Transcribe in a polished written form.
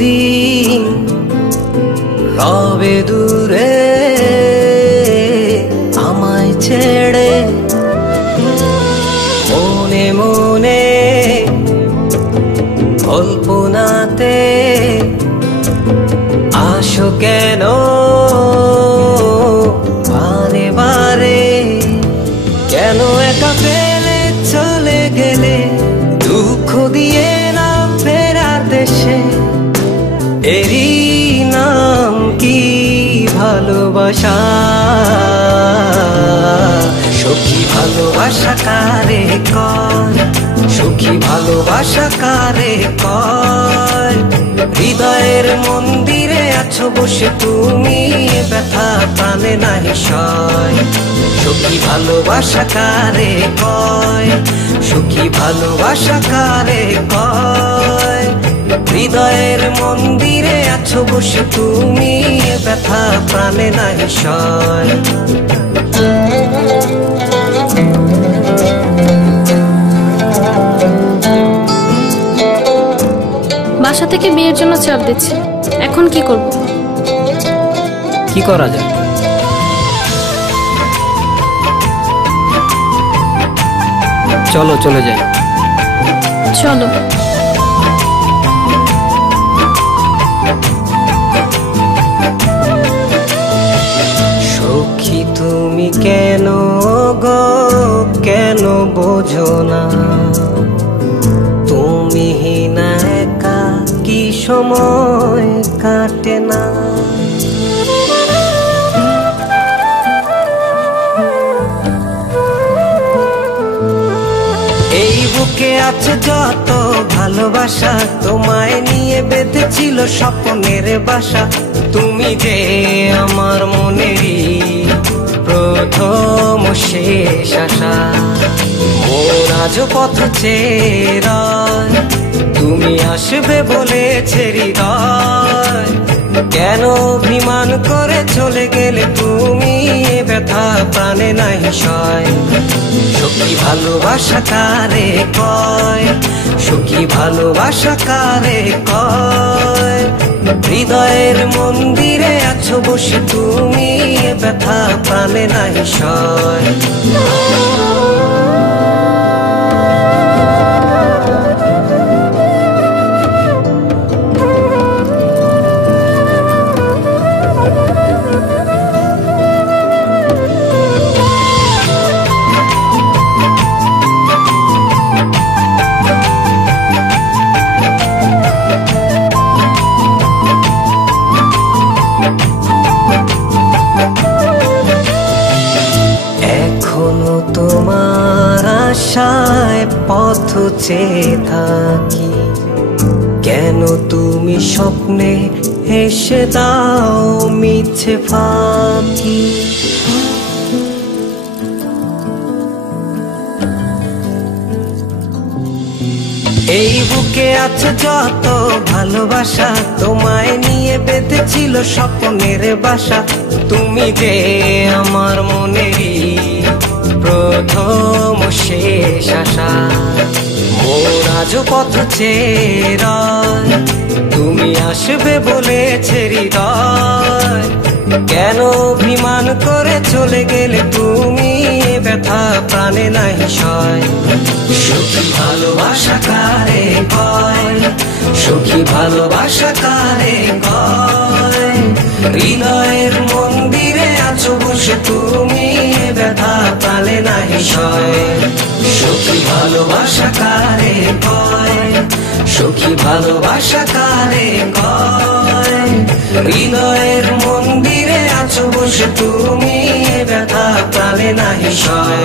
দিন রবে দূরে আমায় ছেড়ে, মনে মনে কল্পনাতে আসো কেন বারে বারে, কেন একা ফেলে চলে গেলে দুঃখ দিয়ে না ফেরার দেশে, এরই নাম কি ভালোবাসা? সখী ভালোবাসা কারে কয়, সখী ভালোবাসা কারে কয়? হৃদয়ের মন্দিরে আছো বসে তুমি, ব্যথা প্রাণে নাহি সয়। সখী ভালোবাসা কারে কয়, সখী ভালোবাসা কারে কয়? হৃদয়ের মন্দিরে আছো বসে তুমি, ব্যথা প্রাণে নাহি সয়। বাসা থেকে বিয়ের জন্য চাপ দিচ্ছে, এখন কি করব? কি করা যায়? চলো চলে যাই। চলো। সখী তুমি কেন গো, কেন বোঝো না? তুমি না একা কি সময় কাটে না? এই বুকে আছে যত ভালোবাসা, তোমায় নিয়ে বেঁধেছিল স্বপ্নের বাসা। তুমি যে আমার মনেরই প্রথম শেষ আশা, মন আজ পথ চেয়ে রয়, তুমি আসবে বলেছে হৃদয়। কেন অভিমান করে চলে গেলে তুমি, ব্যথা প্রাণে নাহি সয়। সখী ভালোবাসা কারে কয়, সখী ভালোবাসা কারে কয়? হৃদয়ের মন্দিরে আছো বসে তুমি, ব্যথা প্রাণে নাহি সয়। এখনো তোমার আশায় পথ চেয়ে থাকি, কেন তুমি স্বপ্নে এসে দাও মিছে ফাঁকি? এই বুকে আছে যত ভালোবাসা, তোমায় নিয়ে বেঁধেছিল স্বপ্নের বাসা। তুমি যে আমার মনেরই প্রথম শেষ আশা, মন আজ পথ চেয়ে রয়, তুমি আসবে বলেছে হৃদয়। কেন অভিমান করে চলে গেলে তুমি, ব্যথা প্রাণে নাহি সয়। সখী ভালোবাসা কারে কয়, সখী ভালোবাসা কারে কয়? হৃদয়ের মন্দিরে আছো বসে তুমি, ব্যথা প্রাণে নাহি সয়। সখী ভালোবাসা কারে কয়, সখী ভালোবাসা কারে কয়? হৃদয়ের মন্দিরে আছো বসে তুমি, ব্যথা প্রাণে নাহি সয়।